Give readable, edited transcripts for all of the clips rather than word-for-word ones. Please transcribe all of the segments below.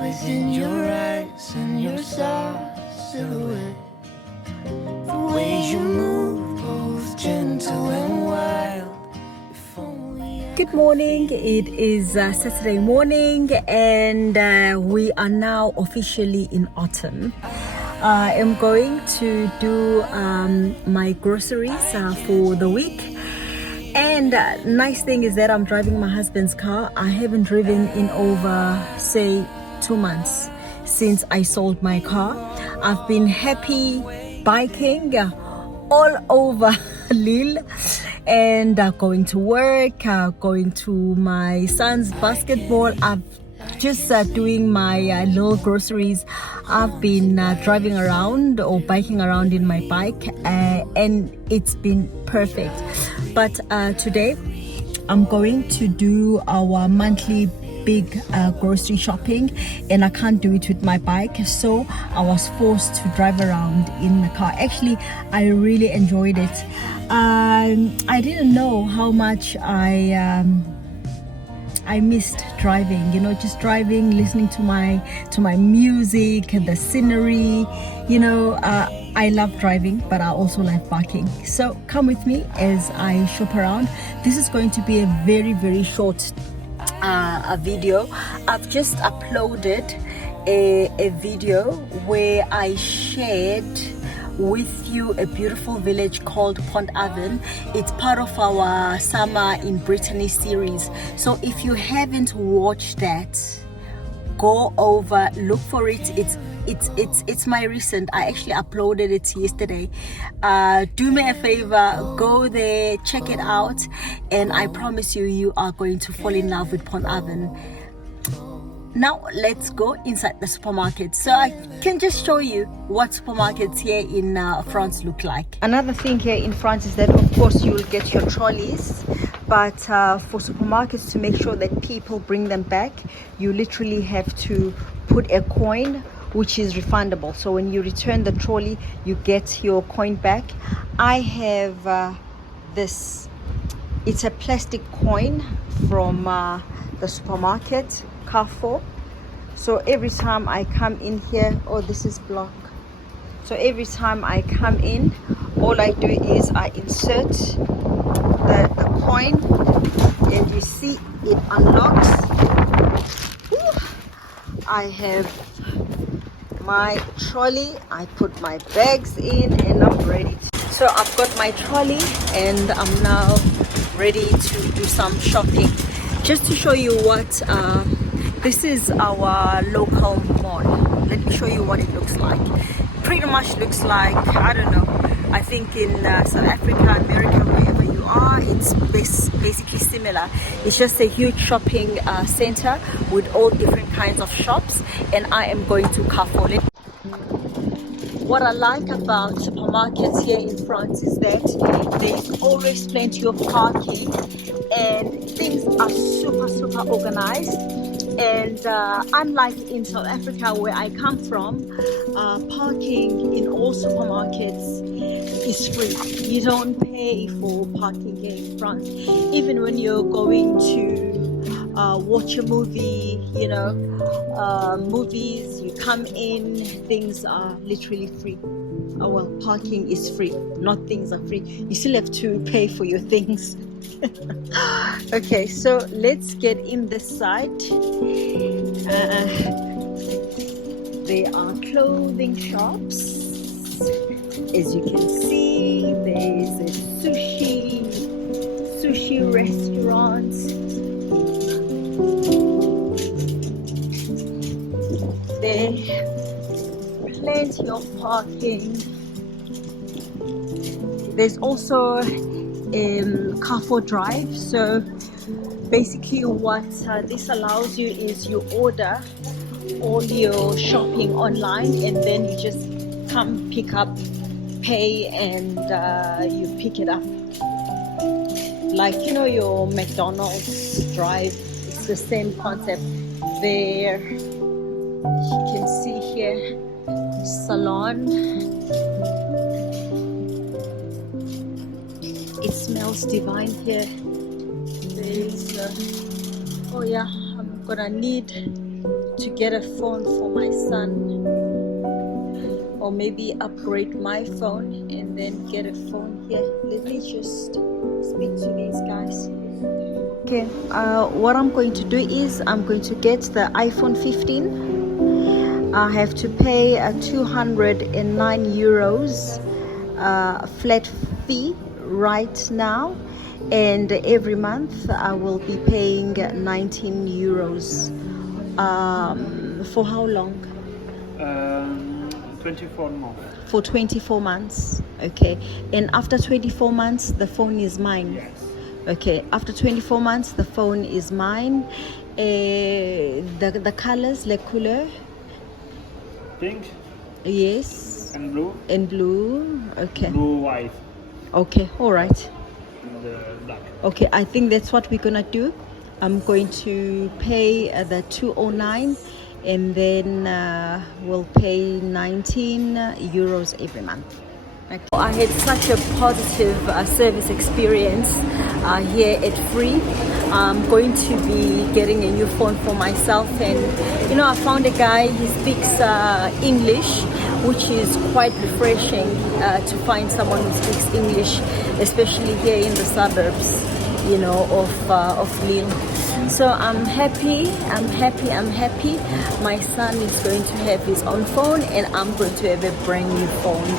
within your eyes and your soft silhouette. The way you move, both gentle and wild. If only I Good morning. It is Saturday morning, and we are now officially in autumn. I am going to do my groceries for the week. And nice thing is that I'm driving my husband's car. I haven't driven in over, say, 2 months since I sold my car. I've been happy biking all over Lille and going to work, going to my son's basketball. I've just doing my little groceries. I've been driving around or biking around in my bike, and it's been perfect. But today I'm going to do our monthly big grocery shopping, and I can't do it with my bike, so I was forced to drive around in the car. Actually, I really enjoyed it. I didn't know how much I missed driving, just driving, listening to my music, the scenery. I love driving, but I also love biking. So come with me as I shop around. This is going to be a very, very short video. I've just uploaded a video where I shared with you a beautiful village called Pont Aven. It's part of our Summer in Brittany series. So if you haven't watched that, go over, look for it. It's my recent. I actually uploaded it yesterday. Do me a favor, go there, check it out, and I promise you are going to fall in love with Pont Aven. Now let's go inside the supermarket so I can just show you what supermarkets here in France look like. Another thing here in France is that, of course, you will get your trolleys, but for supermarkets, to make sure that people bring them back, you literally have to put a coin which is refundable. So when you return the trolley, you get your coin back. I have this. It's a plastic coin from the supermarket Carrefour. So every time I come in here, this is block. So every time I come in, all I do is I insert the coin, and you see it unlocks. I have my trolley, I put my bags in, and I'm ready. So I've got my trolley, and I'm now ready to do some shopping. Just to show you what this is, our local mall. Let me show you what it looks like. Pretty much looks like, I don't know, I think in South Africa, America, wherever you are, it's basically similar. It's just a huge shopping center with all different kinds of shops, and I am going to Carrefour. What I like about supermarkets here in France is that there's always plenty of parking, and things are super organized. And unlike in South Africa, where I come from, parking in all supermarkets is free. You don't pay for parking here in France. Even when you're going to watch a movie, movies, you come in, things are literally free. Parking is free, not things are free. You still have to pay for your things. Okay, so let's get in this side. There are clothing shops. As you can see, there's a sushi restaurant. There's plenty of parking. There's also Carrefour Drive. So basically what this allows you is you order all your shopping online, and then you just come pick up, pay, and you pick it up like your McDonald's drive. It's the same concept. There you can see here salon. It smells divine here. There is I'm gonna need to get a phone for my son, or maybe upgrade my phone and then get a phone here. Let me just speak to these guys. Okay, what I'm going to do is I'm going to get the iPhone 15. I have to pay 209 euros flat fee right now, and every month I will be paying 19 euros. For how long? 24 months. For 24 months. Okay, and after 24 months the phone is mine. Yes. Okay, after 24 months the phone is mine. The colors, les couleurs. Pink Yes. and blue. And blue. Okay. Blue, white, Okay, all right. and black. Okay, I think that's what we're gonna do. I'm going to pay the 209, and then we'll pay 19 euros every month. Okay. I had such a positive service experience here at Free. I'm going to be getting a new phone for myself, and you know, I found a guy, he speaks English, which is quite refreshing to find someone who speaks English, especially here in the suburbs, you know, of Lille. So I'm happy. My son is going to have his own phone, and I'm going to have a brand new phone.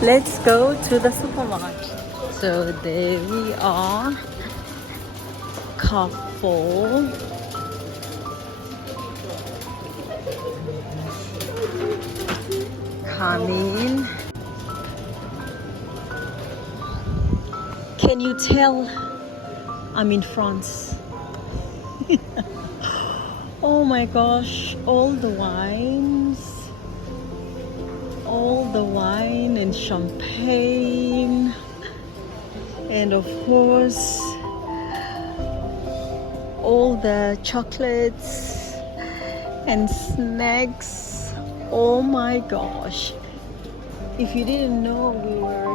Let's go to the supermarket. So there we are, Carrefour. Come in. Can you tell I'm in France? Oh my gosh, all the wine and champagne, and of course all the chocolates and snacks. Oh my gosh, if you didn't know we were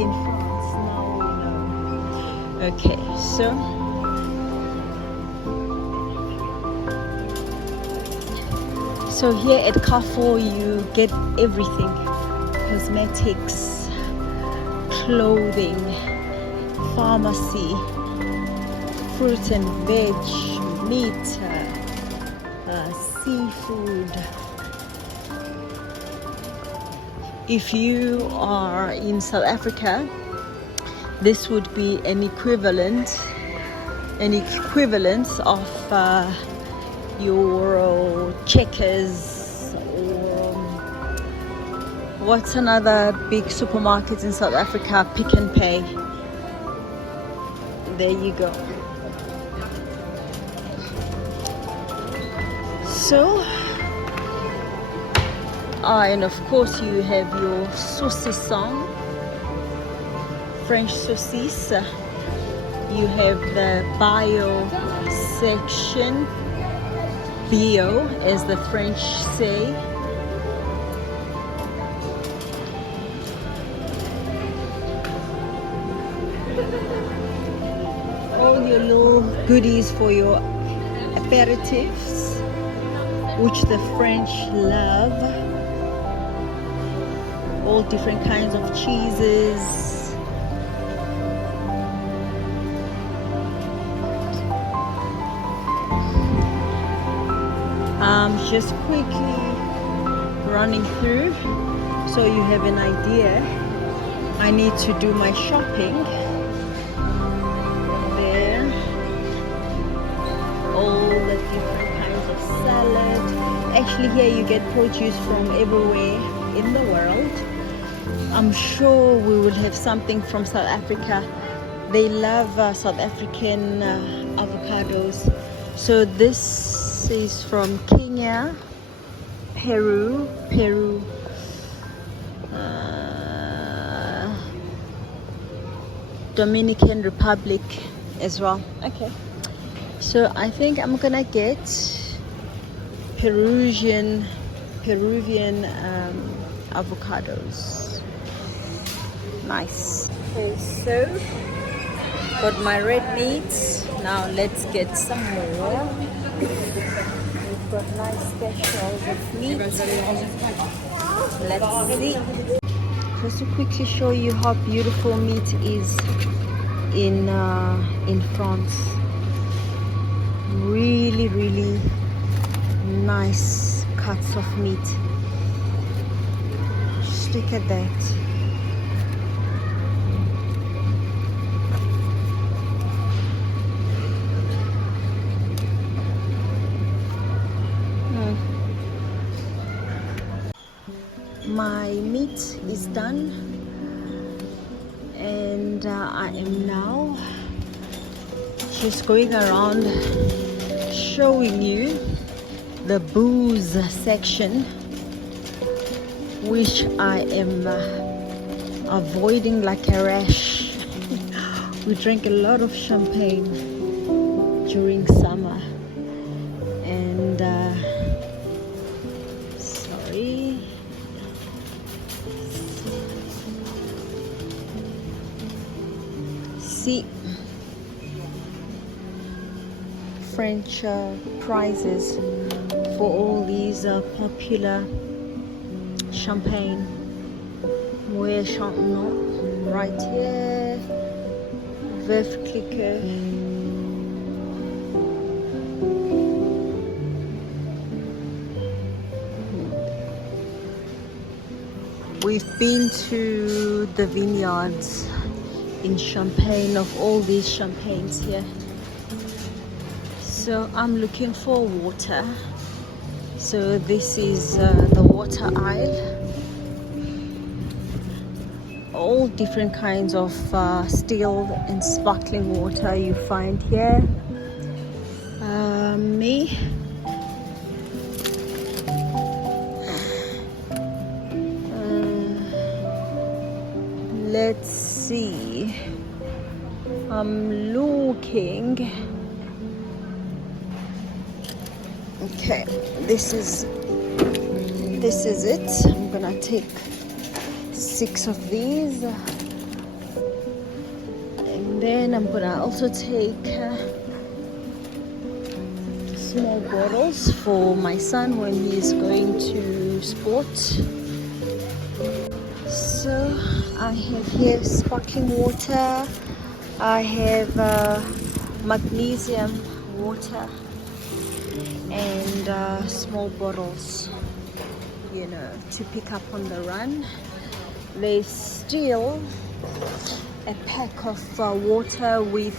in France, now we know. Okay, so here at Carrefour you get everything: cosmetics, clothing, pharmacy, fruit and veg, meat, seafood. If you are in South Africa, this would be an equivalent of your Checkers, or what's another big supermarket in South Africa? Pick n Pay. There you go. So, and of course you have your saucisson, French saucisse. You have the bio section, bio as the French say. All your little goodies for your aperitifs, which the French love. All different kinds of cheeses. Just quickly running through so you have an idea. I need to do my shopping. There, all the different kinds of salad. Actually, here you get produce from everywhere in the world. I'm sure we will have something from South Africa. They love South African avocados. So this is from Kenya, Peru, Dominican Republic as well. Okay, so I think I'm gonna get Peruvian avocados. Nice. Okay, so got my red meat, Now let's get some more. We've got nice specials of meat. Let's see. Just to quickly show you how beautiful meat is in France. Really, really nice cuts of meat. Just look at that. My meat is done, and I am now just going around showing you the booze section, which I am avoiding like a rash. We drank a lot of champagne during summer, and sorry. See, French prizes for all these popular champagne. Moët Chandon right here, Veuve Clicquot. We've been to the vineyards in Champagne of all these champagnes here. So I'm looking for water. So this is the water aisle. All different kinds of still and sparkling water you find here. Let's see. I'm looking. Okay, this is it. I'm gonna take 6 of these, and then I'm gonna also take small bottles for my son when he is going to sport. So I have here sparkling water. I have magnesium water and small bottles, you know, to pick up on the run. There's still a pack of water with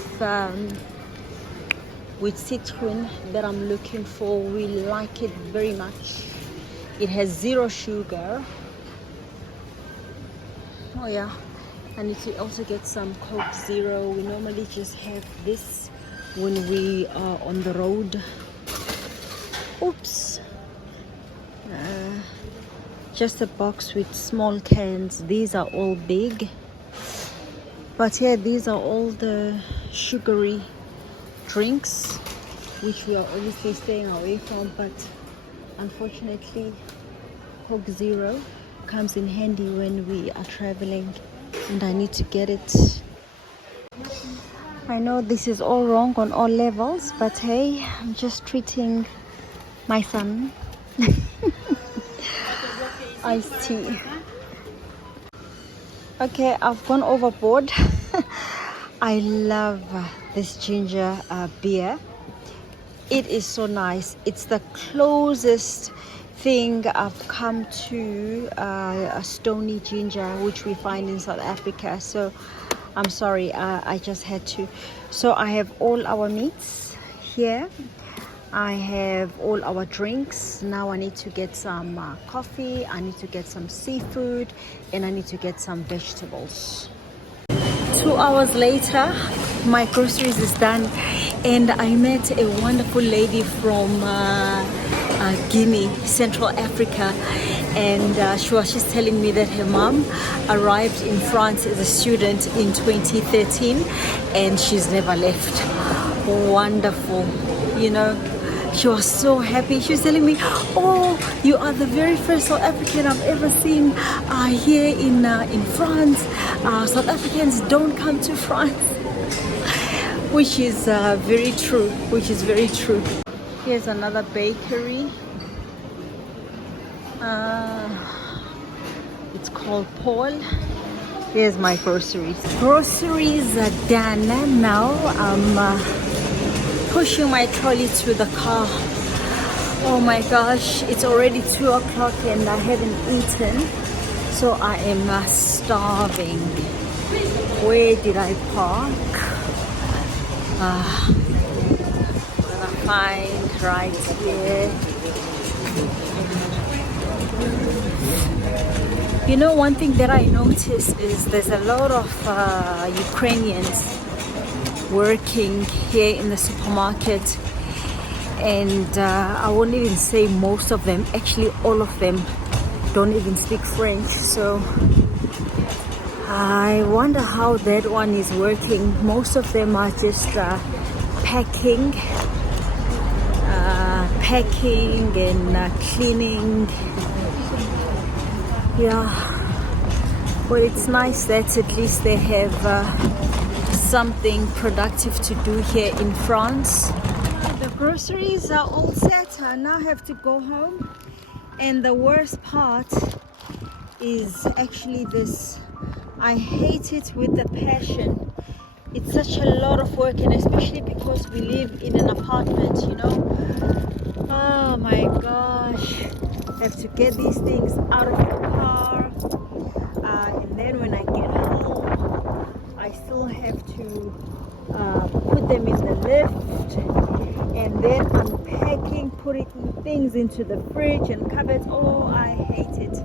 citron that I'm looking for. We like it very much. It has 0 sugar. Oh yeah, I need to also get some Coke Zero. We normally just have this when we are on the road. Oops. Just a box with small cans. These are all big. But here, these are all the sugary drinks, which we are obviously staying away from. But unfortunately, Coke Zero comes in handy when we are traveling, and I need to get it. I know this is all wrong on all levels, but hey, I'm just treating my son. Iced tea. Okay, I've gone overboard. I love this ginger beer. It is so nice. It's the closest thing I've come to a stony ginger, which we find in South Africa. So I'm sorry, I just had to. So I have all our meats here. I have all our drinks. Now I need to get some coffee, I need to get some seafood, and I need to get some vegetables. 2 hours later, my groceries is done, and I met a wonderful lady from Guinea, Central Africa, and she was just telling me that her mom arrived in France as a student in 2013 and she's never left. Wonderful, you know. She was so happy. She was telling me, oh, you are the very first South African I've ever seen here in France. South Africans don't come to France. which is very true, which is very true. Here's another bakery. It's called Paul. Here's my groceries. Groceries are done. Now I'm pushing my trolley to the car. Oh my gosh, it's already 2 o'clock and I haven't eaten, so I am starving. Where did I park? I'm gonna find right here. You know, one thing that I noticed is there's a lot of Ukrainians working here in the supermarket, and I won't even say most of them, actually all of them don't even speak French, so I wonder how that one is working. Most of them are just packing and cleaning. Yeah, well, it's nice that at least they have something productive to do here in France. The groceries are all set. I now have to go home, and the worst part is actually this. I hate it with a passion. It's such a lot of work, and especially because we live in an apartment, you know. Oh my gosh, I have to get these things out of the car, and then when I get home I still have to put them in the lift, and then unpacking, putting things into the fridge and cupboards. Oh, I hate it.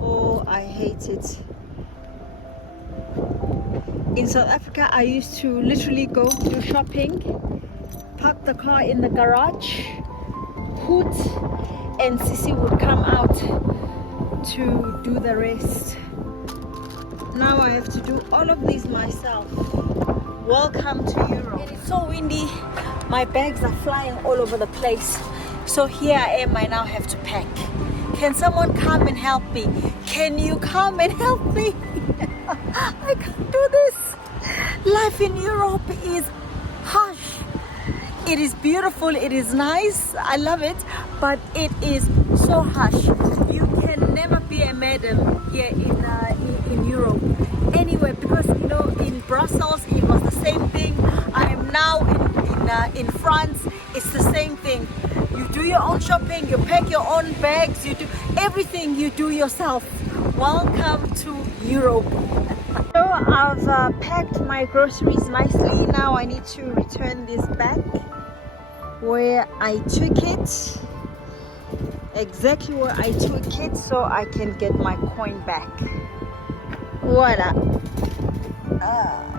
Oh, I hate it. In South Africa, I used to literally go do shopping, park the car in the garage, hoot, and Sissy would come out to do the rest. Now I have to do all of these myself. Welcome to Europe. And it's so windy. My bags are flying all over the place. So here I am, I now have to pack. Can someone come and help me? Can you come and help me? I can't do this. Life in Europe is harsh. It is beautiful, it is nice, I love it, but it is so harsh. You can never be a madam here in Europe. Anyway, because you know, in Brussels it was the same thing. I am now in France, it's the same thing. You do your own shopping, you pack your own bags, you do everything, you do yourself. Welcome to Europe. So I've packed my groceries nicely. Now I need to return this back where I took it, exactly where I took it, so I can get my coin back. Voila.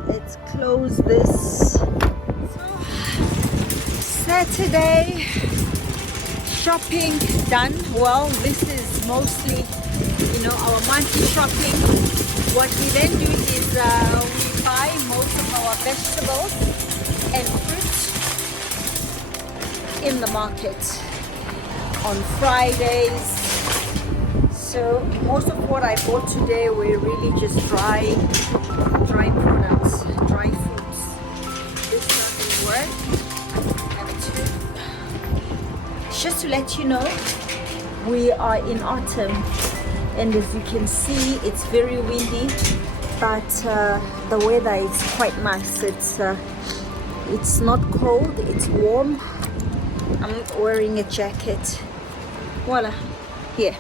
Let's close this. So, Saturday shopping done. Well, this is mostly, you know, our monthly shopping. What we then do is we buy most of our vegetables and fruit in the market on Fridays. So most of what I bought today were really just dry products, dry foods. This doesn't work. Just to let you know, we are in autumn, and as you can see, it's very windy, but the weather is quite nice. It's not cold, it's warm. I'm not wearing a jacket. Voila, here.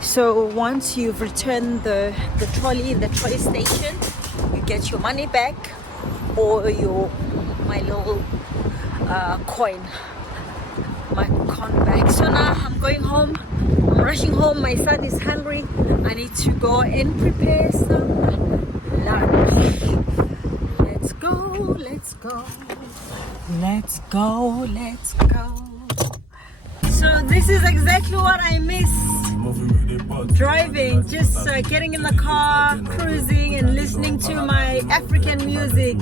So once you've returned the trolley in the trolley station, you get your money back or my little coin, my coin back. So now I'm going home. I'm rushing home. My son is hungry. I need to go and prepare some lunch. Let's go, let's go, let's go, let's go. So this is exactly what I miss. Driving, just getting in the car, cruising and listening to my African music.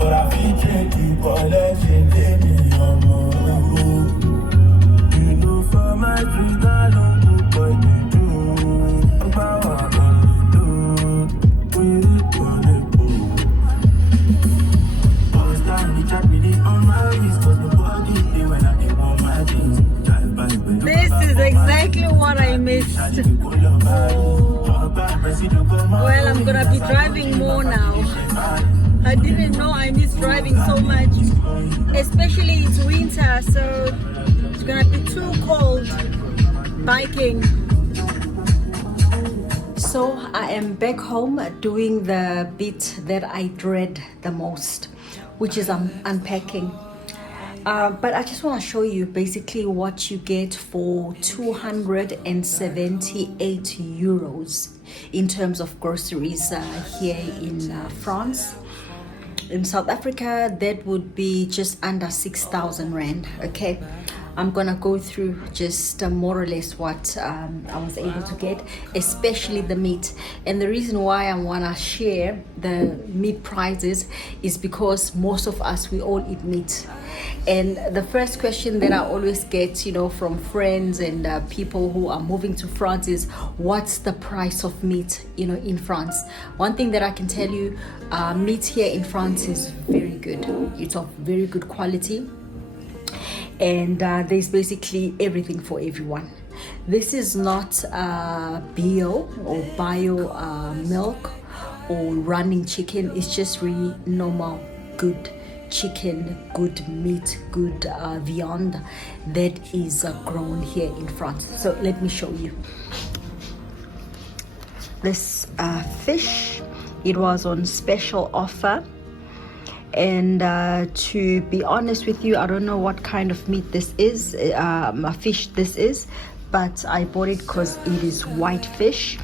But I feel tricky, collection, me on my. You know, for my dreams, I don't go what you do. About what I do. We want it, boo. Always time, they chat me, they on my wrist. Cause nobody, they when I get on my jeans. This is exactly what I missed. Well, I'm gonna be driving more now. I didn't know I miss driving so much. Especially it's winter, so it's gonna be too cold biking. So I am back home doing the bit that I dread the most, which is unpacking. But I just want to show you basically what you get for 278 euros in terms of groceries here in France. In South Africa, that would be just under 6,000 Rand, okay? I'm gonna go through just more or less what I was able to get, especially the meat. And the reason why I wanna share the meat prices is because most of us, we all eat meat. And the first question that I always get, you know, from friends and people who are moving to France is, what's the price of meat, you know, in France? One thing that I can tell you, meat here in France is very good. It's of very good quality. And there's basically everything for everyone. This is not bio or bio milk or running chicken. It's just really normal, good chicken, good meat, good viande that is grown here in France. So let me show you. This fish, it was on special offer. And to be honest with you, I don't know what kind of meat this is, a fish this is, but I bought it because it is white fish.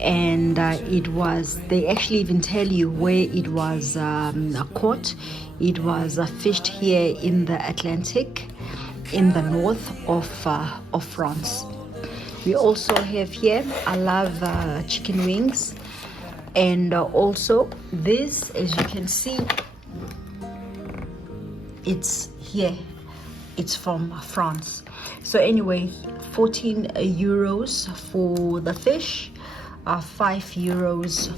And it was, they actually even tell you where it was caught. It was fished here in the Atlantic, in the north of France. We also have here, I love chicken wings. And also this, as you can see, it's here, it's from France. So anyway, 14 euros for the fish, 5 euros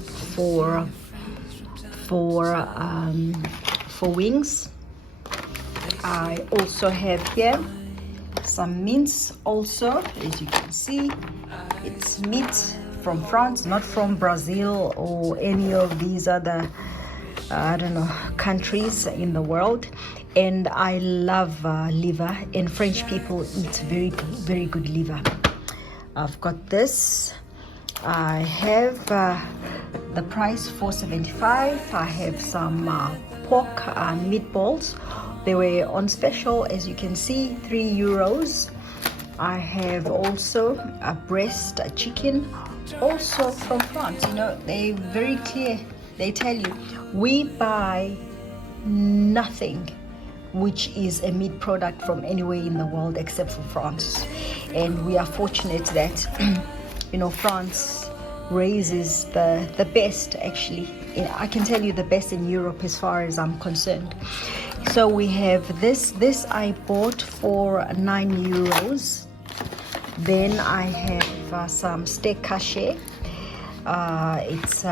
for wings. I also have here some mince also, as you can see. It's meat from France, not from Brazil or any of these other I don't know, countries in the world. And I love liver, and French people eat very good liver. I've got this. I have the price $4.75. I have some pork meatballs. They were on special, as you can see, 3 euros. I have also a breast chicken, also from France. You know, they're very clear. They tell you, we buy nothing which is a meat product from anywhere in the world except for France. And we are fortunate that, you know, France raises the best, actually. I can tell you the best in Europe as far as I'm concerned. So we have this I bought for 9 euros. Then I have some steak caché. It's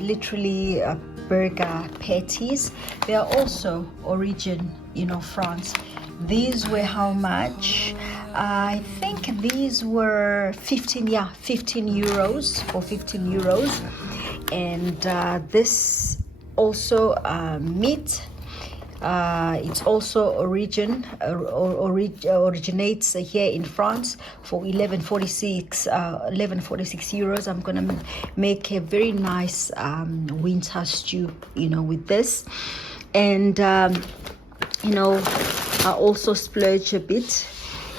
literally a burger patties. They are also origin, you know, France. These were how much? I think these were 15 euros, for 15 euros. And this also meat. It's also originates here in France for 11.46 euros. I'm gonna make a very nice winter stew, you know, with this. And you know, I also splurge a bit.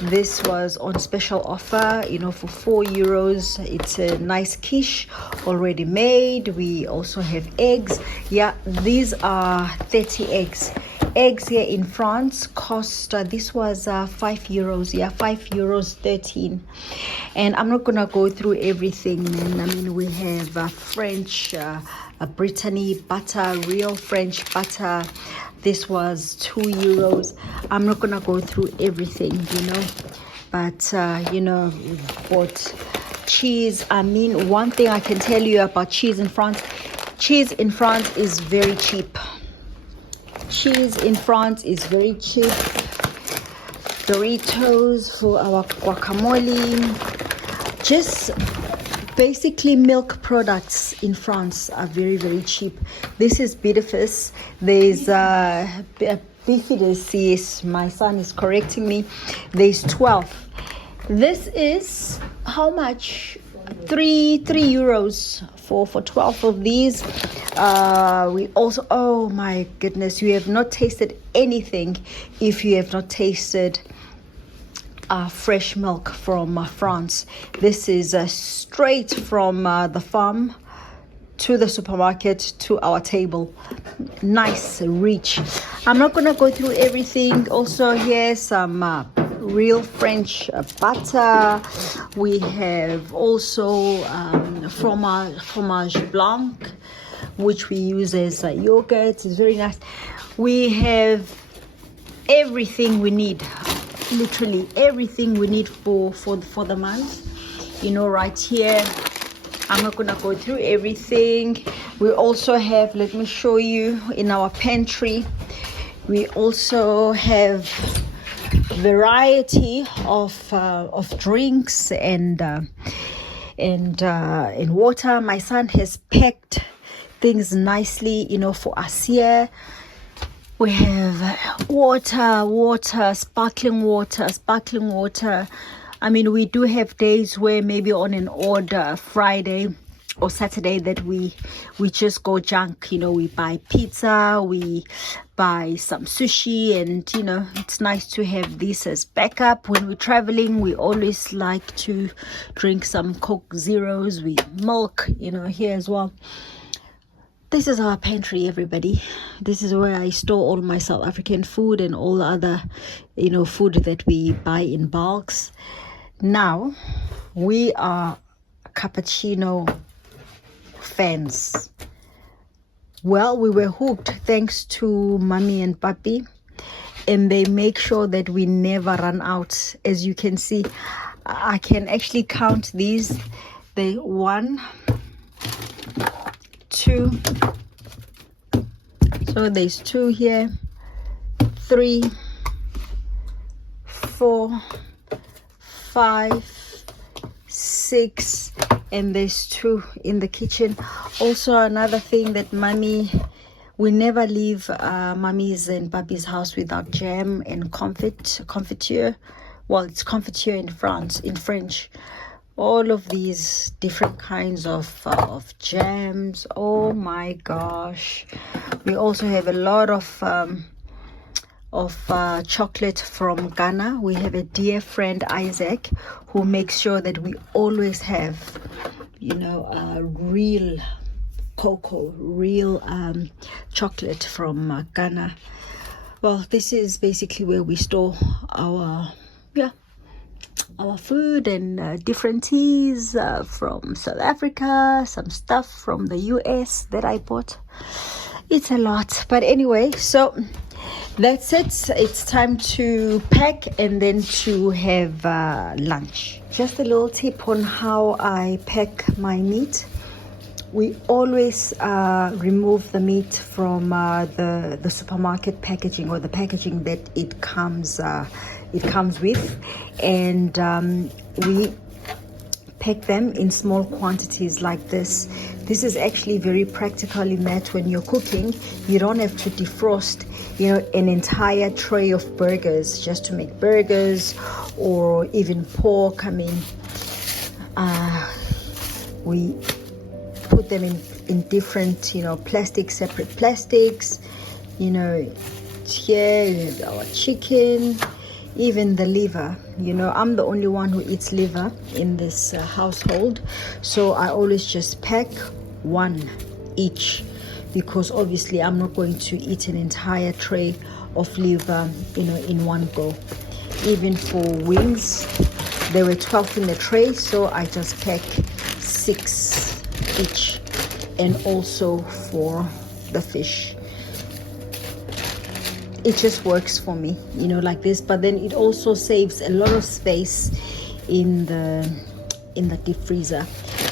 This was on special offer, you know, for 4 euros. It's a nice quiche already made. We also have eggs. Yeah, these are 30 eggs. eggs here in France cost, this was 5 euros. Yeah, 5 euros 13. And I'm not gonna go through everything, man. I mean, we have French Brittany butter, real French butter. This was 2 euros. I'm not gonna go through everything, you know, but you know, we bought cheese. I mean, one thing I can tell you about cheese in France is very cheap. Cheese in France is very cheap. Doritos for our guacamole. Just basically milk products in France are very, very cheap. This is Bidefus. There's Bifidus. Yes, my son is correcting me. There's 12. This is how much? 3 euros for 12 of these. We also, oh my goodness, you have not tasted anything if you have not tasted fresh milk from France. This is straight from the farm to the supermarket to our table. Nice, rich. I'm not gonna go through everything. Also here some real French butter. We have also fromage blanc, which we use as yogurt. It's very nice. We have everything we need, literally everything we need for the month, you know, right here. I'm not gonna go through everything. We also have, let me show you, in our pantry we also have variety of drinks and water. My son has packed things nicely, you know, for us here. We have water, sparkling water. I mean, we do have days where maybe on an order Friday or Saturday that we just go junk, you know, we buy pizza, we buy some sushi, and you know, it's nice to have this as backup. When we're traveling, we always like to drink some Coke Zeros with milk, you know, here as well. This is our pantry, everybody. This is where I store all my South African food and all the other, you know, food that we buy in bulks. Now we are cappuccino fans. Well, we were hooked thanks to Mommy and Papi, and they make sure that we never run out. As you can see, I can actually count these. They 1, 2, so there's 2 here, 3, 4, 5, 6, and there's 2 in the kitchen. Also, another thing that we never leave Mommy's and Papi's house without jam and confiture. Well, it's confiture in French. All of these different kinds of jams. Oh my gosh. We also have a lot of chocolate from Ghana. We have a dear friend, Isaac, who makes sure that we always have, you know, real cocoa, real chocolate from Ghana. Well, this is basically where we store our food and different teas from South Africa, some stuff from the US that I bought. It's a lot, but anyway, so that's it. It's time to pack and then to have lunch. Just a little tip on how I pack my meat. We always remove the meat from the supermarket packaging, or the packaging that it comes with, and we pack them in small quantities like this. This is actually very practical in that when you're cooking, you don't have to defrost, you know, an entire tray of burgers just to make burgers, or even pork. I mean, we put them in different, you know, separate plastics. You know, here you have our chicken, even the liver. You know, I'm the only one who eats liver in this household, so I always just pack one each because obviously I'm not going to eat an entire tray of liver, you know, in one go. Even for wings, there were 12 in the tray, so I just pack 6 each. And also for the fish, it just works for me, you know, like this. But then it also saves a lot of space in the deep freezer.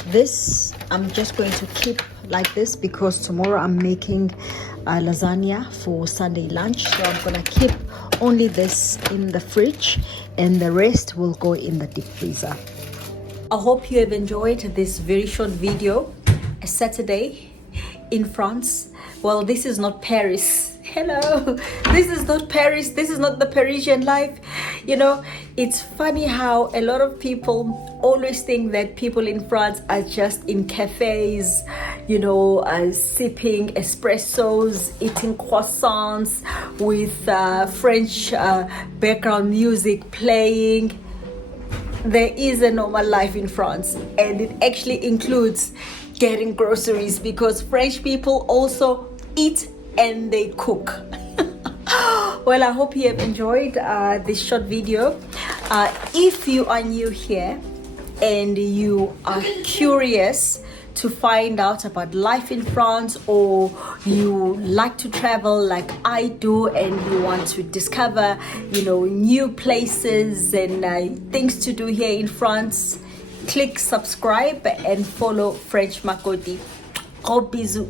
This I'm just going to keep like this because tomorrow I'm making lasagna for Sunday lunch, so I'm gonna keep only this in the fridge and the rest will go in the deep freezer. I hope you have enjoyed this very short video. A Saturday in France. Well, this is not Paris. Hello, this is not Paris. This is not the Parisian life. You know, it's funny how a lot of people always think that people in France are just in cafes, you know, sipping espressos, eating croissants with French background music playing. There is a normal life in France, and it actually includes getting groceries, because French people also eat and they cook. Well, I hope you have enjoyed this short video. If you are new here and you are curious to find out about life in France, or you like to travel like I do and you want to discover, you know, new places and things to do here in France, click subscribe and follow French Makoti. Gros bisous.